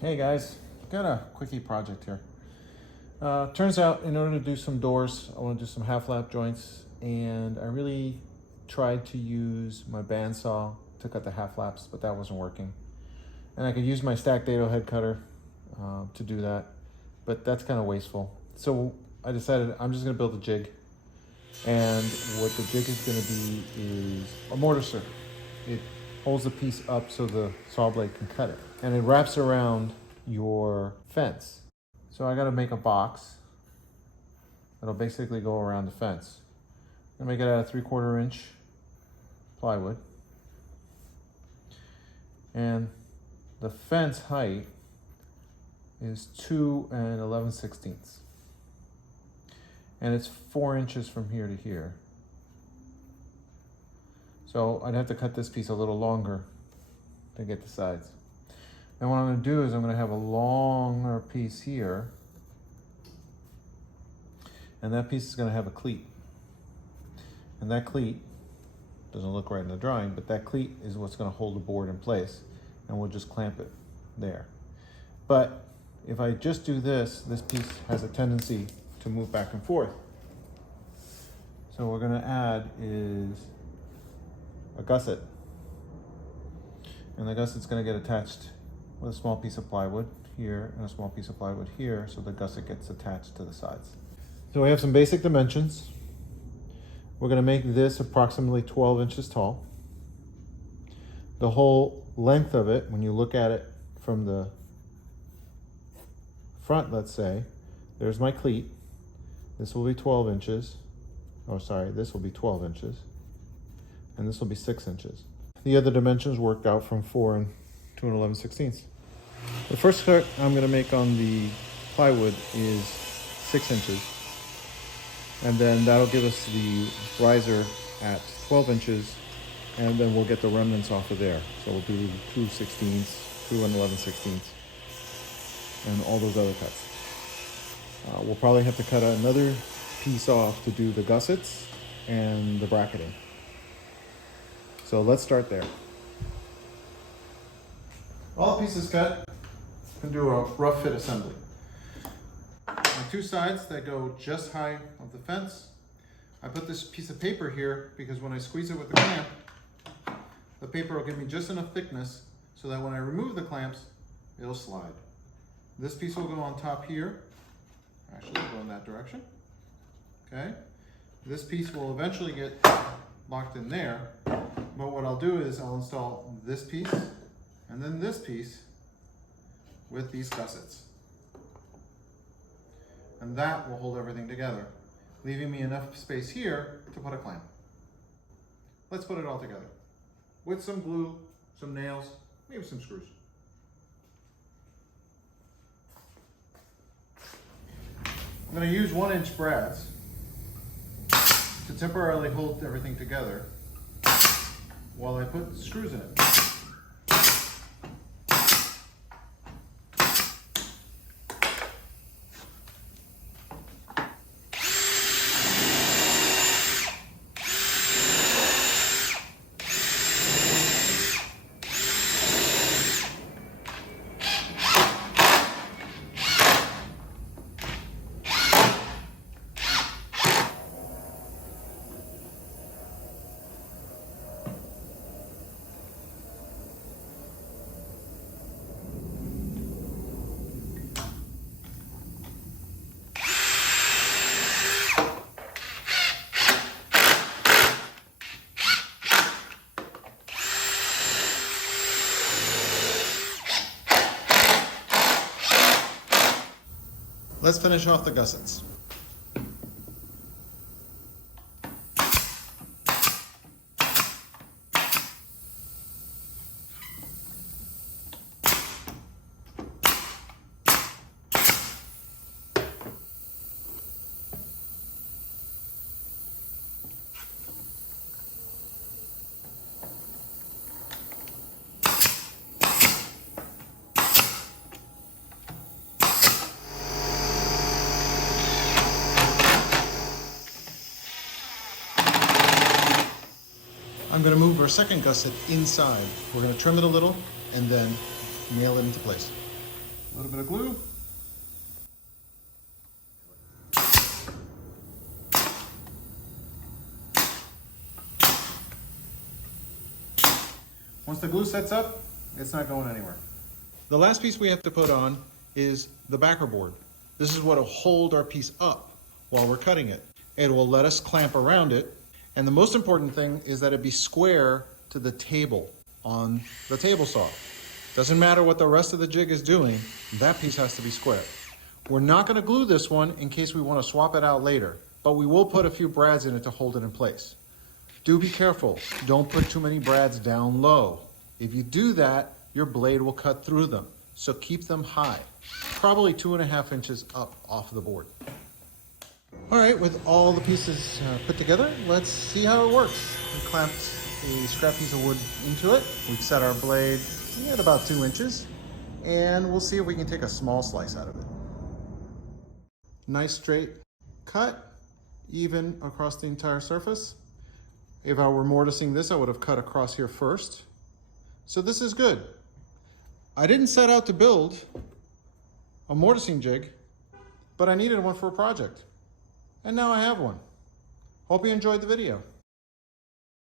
Hey guys, got a quickie project here. Turns out in order to do some doors, I want to do some half lap joints, and I really tried to use my bandsaw to cut the half laps, but that wasn't working. And I could use my stacked dado head cutter to do that, but that's kind of wasteful. So I decided I'm just going to build a jig, and what the jig is going to be is a mortiser. It holds the piece up so the saw blade can cut it, and it wraps around your fence. So I got to make a box that'll basically go around the fence. I'm gonna make it out of 3/4 inch plywood, and the fence height is 2 11/16, and it's 4 inches from here to here. So I'd have to cut this piece a little longer to get the sides. And what I'm going to do is I'm going to have a longer piece here, and that piece is going to have a cleat. And that cleat doesn't look right in the drawing, but that cleat is what's going to hold the board in place, and we'll just clamp it there. But if I just do this, this piece has a tendency to move back and forth. So what we're going to add is a gusset, and the gusset's going to get attached with a small piece of plywood here and a small piece of plywood here, so the gusset gets attached to the sides. So we have some basic dimensions. We're going to make this approximately 12 inches tall. The whole length of it, when you look at it from the front, let's say, there's my cleat. This will be 12 inches. Oh, sorry, this will be 12 inches. And this will be 6 inches. The other dimensions worked out from 4 and 2 11/16. The first cut I'm going to make on the plywood is 6 inches. And then that'll give us the riser at 12 inches. And then we'll get the remnants off of there. So we'll do 2/16, 2 and 11/16, and all those other cuts. We'll probably have to cut another piece off to do the gussets and the bracketing. So let's start there. All the pieces cut, and do a rough fit assembly. On 2 sides that go just high of the fence, I put this piece of paper here because when I squeeze it with the clamp, the paper will give me just enough thickness so that when I remove the clamps, it'll slide. This piece will go on top here. Actually, it'll go in that direction. Okay. This piece will eventually get locked in there, but what I'll do is I'll install this piece and then this piece with these gussets. And that will hold everything together, leaving me enough space here to put a clamp. Let's put it all together with some glue, some nails, maybe some screws. I'm going to use 1-inch brads to temporarily hold everything together while I put screws in it. Let's finish off the gussets. I'm going to move our second gusset inside. We're going to trim it a little and then nail it into place. A little bit of glue. Once the glue sets up, it's not going anywhere. The last piece we have to put on is the backer board. This is what will hold our piece up while we're cutting it. It will let us clamp around it. And the most important thing is that it be square to the table on the table saw. Doesn't matter what the rest of the jig is doing, that piece has to be square. We're not gonna glue this one in case we wanna swap it out later, but we will put a few brads in it to hold it in place. Do be careful, don't put too many brads down low. If you do that, your blade will cut through them. So keep them high, probably 2.5 inches up off the board. All right, with all the pieces put together, let's see how it works. We clamped a scrap piece of wood into it. We've set our blade at about 2 inches, and we'll see if we can take a small slice out of it. Nice straight cut, even across the entire surface. If I were mortising this, I would have cut across here first. So this is good. I didn't set out to build a mortising jig, but I needed one for a project. And now I have one. Hope you enjoyed the video.